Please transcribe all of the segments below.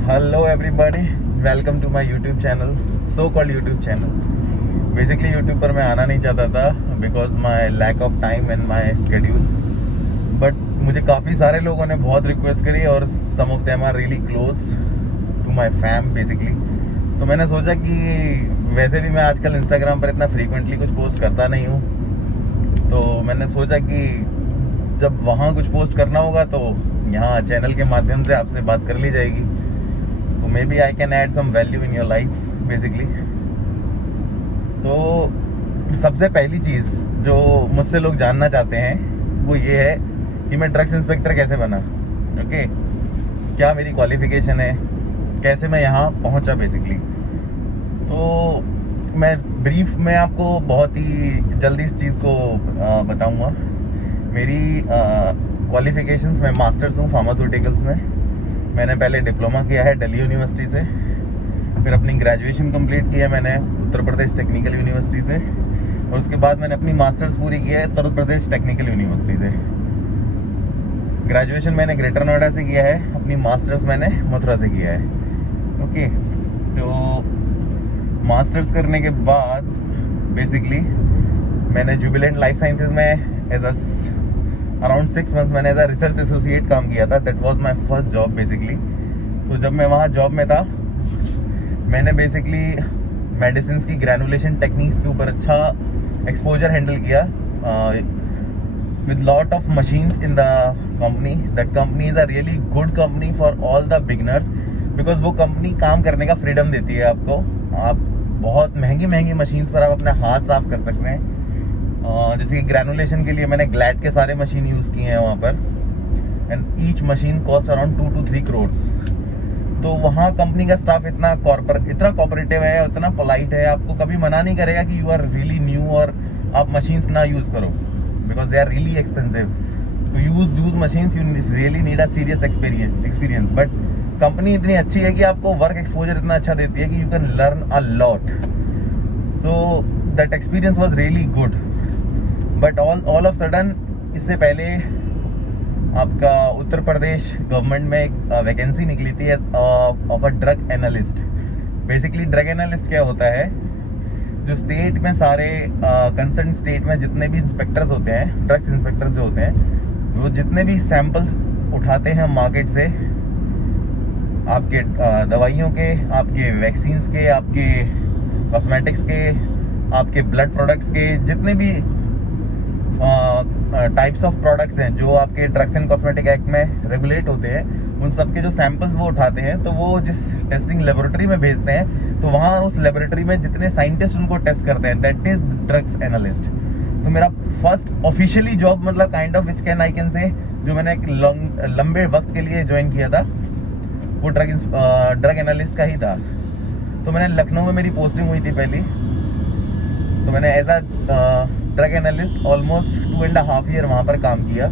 Hello everybody, welcome to my YouTube channel, so called YouTube channel. Basically YouTube पर मैं आना नहीं चाहता था because my lack of time and my schedule, but मुझे काफ़ी सारे लोगों ने बहुत रिक्वेस्ट करी और some of them are really close to my fam basically. तो मैंने सोचा कि वैसे भी मैं आजकल इंस्टाग्राम पर इतना फ्रीक्वेंटली कुछ पोस्ट करता नहीं हूँ, तो मैंने सोचा कि जब वहाँ कुछ पोस्ट करना होगा तो यहाँ चैनल के माध्यम से आपसे बात कर ली जाएगी। तो may be I can add some value in your lifes basically. तो सबसे पहली चीज़ जो मुझसे लोग जानना चाहते हैं वो ये है कि मैं ड्रग्स इंस्पेक्टर कैसे बना। ओके, क्या मेरी क्वालिफिकेशन है, कैसे मैं यहाँ पहुँचा बेसिकली। तो मैं ब्रीफ में आपको बहुत ही जल्दी इस चीज़ को बताऊँगा। मेरी क्वालिफिकेशंस में मास्टर्स हूँ फार्मास्यूटिकल्स में। मैंने पहले डिप्लोमा किया है दिल्ली यूनिवर्सिटी से, फिर अपनी ग्रेजुएशन कंप्लीट की है मैंने उत्तर प्रदेश टेक्निकल यूनिवर्सिटी से, और उसके बाद मैंने अपनी मास्टर्स पूरी की है उत्तर प्रदेश टेक्निकल यूनिवर्सिटी से। ग्रेजुएशन मैंने ग्रेटर नोएडा से किया है, अपनी मास्टर्स मैंने मथुरा से किया है। ओके, तो मास्टर्स करने के बाद बेसिकली मैंने जुबिलेंट लाइफ साइंसेज में एज अराउंड 6 मंथ्स मैंने एज अ रिसर्च एसोसिएट काम किया था। That was my first job basically. तो जब मैं वहाँ जॉब में था, मैंने बेसिकली मेडिसिन की ग्रैनुलेशन टेक्निक्स के ऊपर अच्छा एक्सपोजर हैंडल किया with lot of machines in the company. That company is a really good company for all the beginners, because वो कंपनी काम करने का फ्रीडम देती है आपको। आप बहुत महंगी महंगी मशीन्स पर आप अपने हाथ साफ कर सकते हैं। जैसे कि ग्रैनुलेशन के लिए मैंने ग्लैड के सारे मशीन यूज़ किए हैं वहाँ पर, and each machine cost around 2 to 3 crores। तो वहाँ कंपनी का स्टाफ इतना कोऑपरेटिव है, इतना पोलाइट है, आपको कभी मना नहीं करेगा कि यू आर रियली न्यू और आप मशीन्स ना यूज़ करो, because they are really expensive to use those machines. You really need a serious experience. But company इतनी अच्छी है कि आपको वर्क एक्सपोजर इतना अच्छा देती है कि you can learn a lot. So that experience was really good. But all of sudden इससे पहले आपका उत्तर प्रदेश गवर्नमेंट में एक वैकेंसी निकली थी of a drug analyst. Basically drug analyst क्या होता है, जो स्टेट में सारे कंसर्न स्टेट में जितने भी इंस्पेक्टर्स होते हैं, ड्रग्स इंस्पेक्टर्स जो होते हैं, वो जितने भी सैंपल्स उठाते हैं मार्केट से, आपके दवाइयों के, आपके वैक्सीन्स के, आपके कॉस्मेटिक्स के, आपके ब्लड प्रोडक्ट्स के, जितने भी टाइप्स ऑफ प्रोडक्ट्स हैं जो आपके ड्रग्स एंड कॉस्मेटिक एक्ट में रेगुलेट होते हैं, उन सब के जो सैंपल्स वो उठाते हैं, तो वो जिस टेस्टिंग लेबोरेटरी में भेजते हैं, तो वहाँ उस लेबोरेटरी में जितने साइंटिस्ट उनको टेस्ट करते हैं, दैट इज ड्रग्स एनालिस्ट। तो मेरा फर्स्ट ऑफिशियली जॉब मतलब kind of which can I can say, जो मैंने एक लंबे वक्त के लिए ज्वाइन किया था, वो ड्रग एनालिस्ट का ही था। तो मैंने लखनऊ में मेरी पोस्टिंग हुई थी पहली। तो मैंने as a drug analyst almost 2.5 year वहाँ पर काम किया।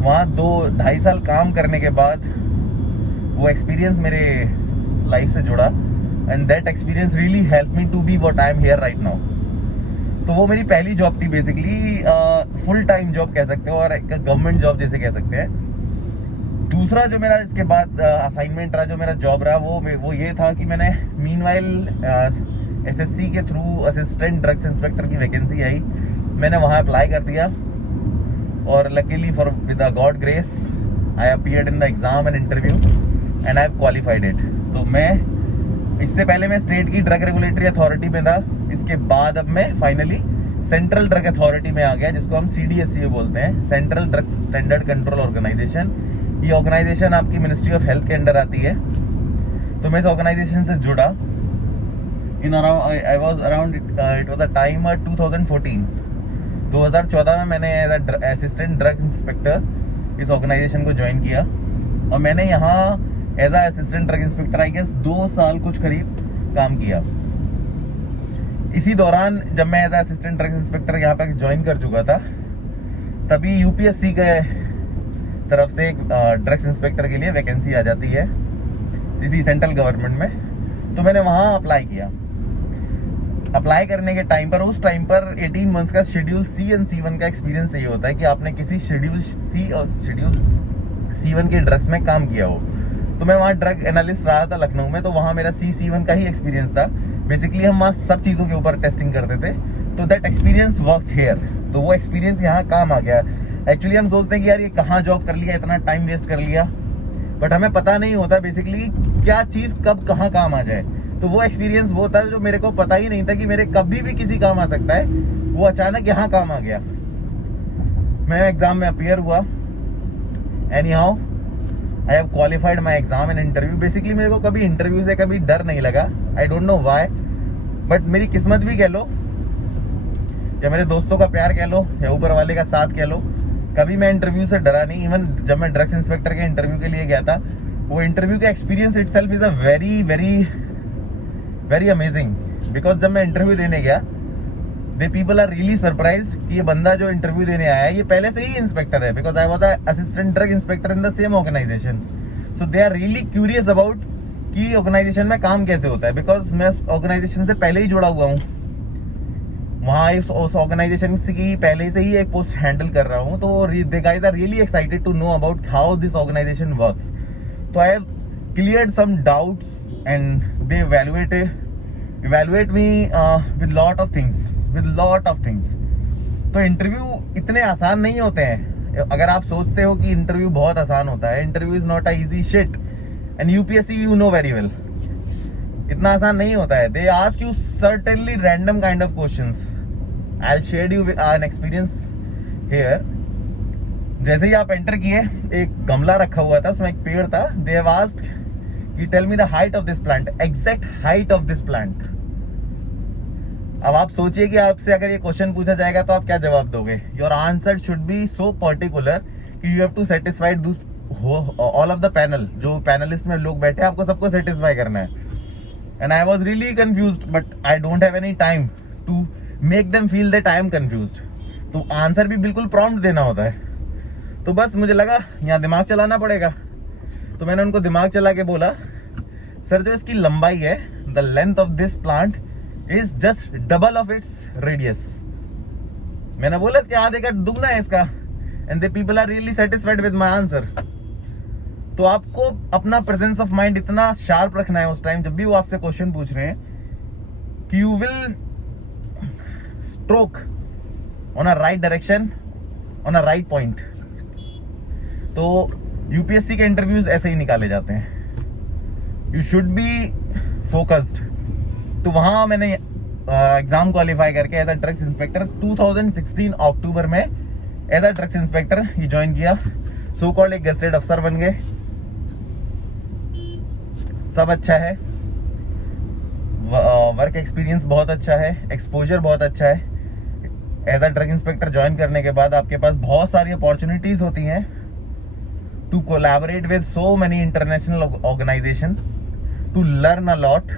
वहाँ 2-2.5 साल काम करने के बाद वो एक्सपीरियंस मेरे लाइफ से जुड़ा, and that experience really help me to be what I am here right now. तो वो मेरी पहली जॉब थी बेसिकली, फुल टाइम जॉब कह सकते हो और एक गवर्नमेंट जॉब जैसे कह सकते हैं। दूसरा जो मेरा इसके बाद असाइनमेंट रहा, जो मेरा जॉब रहा, वो ये था कि मैंने मीनवाइल एसएससी के थ्रू असिस्टेंट ड्रग्स इंस्पेक्टर की वैकेंसी आई, मैंने वहाँ अप्लाई कर दिया, और luckily for with God grace I appeared in the exam and interview and I have qualified it. तो मैं इससे पहले मैं स्टेट की ड्रग रेगुलेटरी अथॉरिटी में था, इसके बाद अब मैं फाइनली सेंट्रल ड्रग अथॉरिटी में आ गया, जिसको हम CDSCA बोलते हैं, central drug standard control organisation. ये ऑर्गेनाइजेशन आपकी मिनिस्ट्री ऑफ हेल्थ के अंडर आती है। तो मैं इस ऑर्गेनाइजेशन से जुड़ा in around I was around it was the time 2014। 2014 में मैंने एज असिस्टेंट ड्रग इंस्पेक्टर इस ऑर्गेनाइजेशन को ज्वाइन किया, और मैंने यहाँ as a assistant drug inspector I guess 2 साल कुछ करीब काम किया। इसी दौरान जब मैं as a assistant drug inspector यहाँ पर ज्वाइन कर चुका था, तभी UPSC के तरफ से एक ड्रग्स इंस्पेक्टर के लिए वैकेंसी आ जाती है इसी सेंट्रल गवर्नमेंट में। तो मैंने वहाँ अप्लाई किया। अप्लाई करने के टाइम पर, उस टाइम पर 18 मंथ्स का शेड्यूल C एंड C1 का एक्सपीरियंस चाहिए होता है कि आपने किसी शेड्यूल C और शेड्यूल C1 के ड्रग्स में काम किया हो। तो मैं वहाँ ड्रग एनालिस्ट रहा था लखनऊ में, तो वहाँ मेरा C1 का ही एक्सपीरियंस था। बेसिकली हम वहाँ सब चीज़ों के ऊपर टेस्टिंग करते थे, तो दैट एक्सपीरियंस वर्क्स हियर। तो वो एक्सपीरियंस यहाँ काम आ गया। एक्चुअली हम सोचते हैं कि यार ये कहाँ जॉब कर लिया, इतना टाइम वेस्ट कर लिया, बट हमें पता नहीं होता बेसिकली क्या चीज़ कब कहाँ काम आ जाए। तो वो एक्सपीरियंस वो था जो मेरे को पता ही नहीं था कि मेरे कभी भी किसी काम आ सकता है, वो अचानक यहाँ काम आ गया। मैं एग्जाम में अपीयर हुआ, any how I have qualified my exam and interview. Basically मेरे को कभी इंटरव्यू से कभी डर नहीं लगा, I don't know why, but मेरी किस्मत भी कह लो या मेरे दोस्तों का प्यार कह लो या ऊपर वाले का साथ कह लो, कभी मैं इंटरव्यू से डरा नहीं। इवन जब मैं ड्रग्स इंस्पेक्टर के इंटरव्यू के लिए गया था, वो इंटरव्यू का experience itself is a very very very amazing. Because जब मैं इंटरव्यू देने गया, they people are really surprised कि ये बंदा जो इंटरव्यू देने आया है ये पहले से ही इंस्पेक्टर है, because I was assistant drug inspector in the same organisation. So they are really curious about कि ऑर्गेनाइजेशन में काम कैसे होता है, बिकॉज मैं ऑर्गेनाइजेशन से पहले ही जुड़ा हुआ हूँ, वहाँ उस ऑर्गेनाइजेशन की पहले से ही एक पोस्ट हैंडल कर रहा हूँ। तो the guys are really excited to know about how this organization works. तो I have cleared some doubts and they evaluate me with lot of things. तो इंटरव्यू इतने आसान नहीं होते हैं। अगर आप सोचते हो कि इंटरव्यू बहुत आसान होता है, interview is not a easy shit, and UPSC you know very well, इतना आसान नहीं होता है। They ask you certainly random kind of questions. I will share you an experience here. जैसे ही आप एंटर किए, एक गमला रखा हुआ था, उसमें एक पेड़ था। दे हैव आस्क्ड कि tell me the height of this plant, exact height of this plant. अब आप सोचिए कि आपसे अगर ये क्वेश्चन पूछा जाएगा तो आप क्या जवाब दोगे। Your answer should be so particular कि you have to satisfied all of the panel. जो पैनलिस्ट में लोग बैठे हैं, आपको सबको सेटिस्फाई करना है। And I was really confused, but I don't have any time to make them feel that I am confused. तो आंसर भी बिल्कुल प्रॉम्प्ट देना होता है। तो बस मुझे लगा यहाँ दिमाग चलाना पड़ेगा। तो मैंने उनको दिमाग चला के बोला, सर जो इसकी लंबाई है, the length of this plant is just double of its radius. मैंने बोला इसके आधे का दुगना है इसका, and the people are really satisfied with my answer. तो आपको अपना प्रेजेंस ऑफ माइंड इतना शार्प रखना है उस टाइम जब भी वो आपसे क्वेश्चन पूछ रहे हैं कि you will stroke on a right direction, on a right point. तो यूपीएससी के इंटरव्यूज ऐसे ही निकाले जाते हैं। You should be focused. तो वहां मैंने एग्जाम क्वालिफाई करके एज अ ड्रग्स इंस्पेक्टर 2016 अक्टूबर में एज अ ड्रग्स इंस्पेक्टर ये ज्वाइन किया। सो कॉल्ड एक गेस्टेड अफसर बन गए। सब अच्छा है, वर्क एक्सपीरियंस बहुत अच्छा है, एक्सपोजर बहुत अच्छा है। As a drug inspector join करने के बाद आपके पास बहुत सारी अपॉर्चुनिटीज होती हैं to collaborate with so many international organizations, to learn a lot.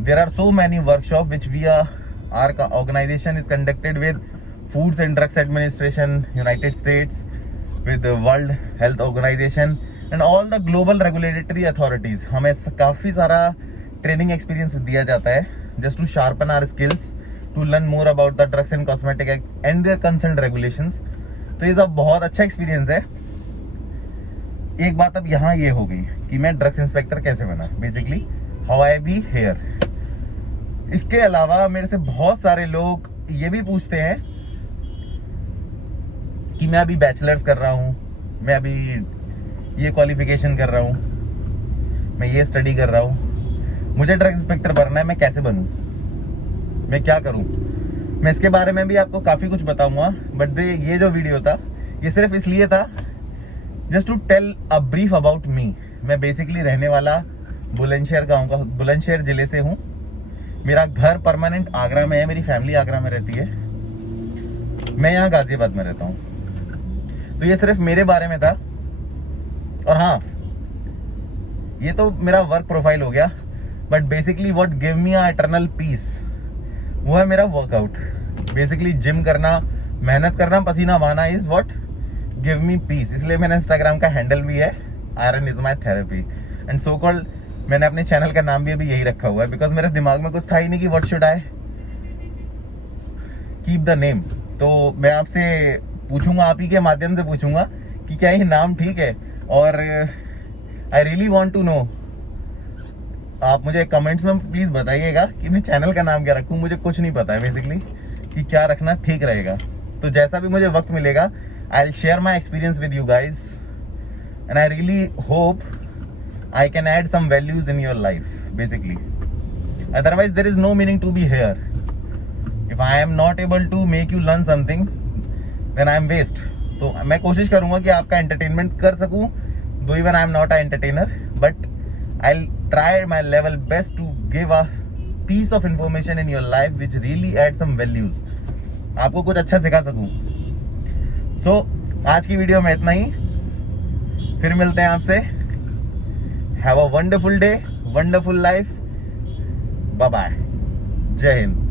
There are so many workshops which our organization is conducted with Foods and Drugs Administration, United States, with the World Health Organization and all the global regulatory authorities. हमें काफ़ी सारा training experience दिया जाता है just to sharpen our skills, to learn more about the Drugs and Cosmetic Act and their concerned regulations. तो ये सब बहुत अच्छा एक्सपीरियंस है। एक बात अब यहाँ ये हो गई कि मैं ड्रग्स इंस्पेक्टर कैसे बना, basically how I be here. इसके अलावा मेरे से बहुत सारे लोग ये भी पूछते हैं कि मैं अभी बैचलर्स कर रहा हूँ, मैं अभी ये क्वालिफिकेशन कर रहा हूँ, मैं ये स्टडी कर रहा हूँ, मुझे ड्रग इंस्पेक्टर बनना है, मैं कैसे बनूँ, मैं क्या करूँ। मैं इसके बारे में भी आपको काफ़ी कुछ बताऊँगा, बट ये जो वीडियो था ये सिर्फ इसलिए था just to tell a brief about me. मैं बेसिकली रहने वाला बुलंदशहर गांव का, बुलंदशहर जिले से हूँ। मेरा घर परमानेंट आगरा में है, मेरी फैमिली आगरा में रहती है, मैं यहाँ गाजियाबाद में रहता हूँ। तो ये सिर्फ मेरे बारे में था। और हाँ, ये तो मेरा वर्क प्रोफाइल हो गया, but basically what give me a eternal peace वो है मेरा वर्कआउट। बेसिकली जिम करना, मेहनत करना, पसीना बहाना is what give me peace. इसलिए मैंने इंस्टाग्राम का हैंडल भी है, iron is my therapy, and so called मैंने अपने चैनल का नाम भी अभी यही रखा हुआ है, बिकॉज मेरे दिमाग में कुछ था ही नहीं कि what should I keep the name. तो मैं आपसे पूछूंगा, आप ही के माध्यम से पूछूंगा कि क्या ये नाम ठीक है। और I really want to know, आप मुझे कमेंट्स में प्लीज बताइएगा कि मैं चैनल का नाम क्या रखूं। मुझे कुछ नहीं पता है बेसिकली कि क्या रखना ठीक रहेगा। तो जैसा भी मुझे वक्त मिलेगा I will share my experience with you guys, and I really hope I can add some values in your life basically. Otherwise there is no meaning to be here. If I am not able to make you learn something then I am waste. तो मैं कोशिश करूंगा कि आपका entertainment कर सकूं, though even I am not an entertainer, but I'll try my level best to give a piece of information in your life which really adds some values. आपको कुछ अच्छा सिखा सकूं। So आज की वीडियो में इतना ही, फिर मिलते हैं आपसे। Have a wonderful day, wonderful life. Bye bye. Jai Hind.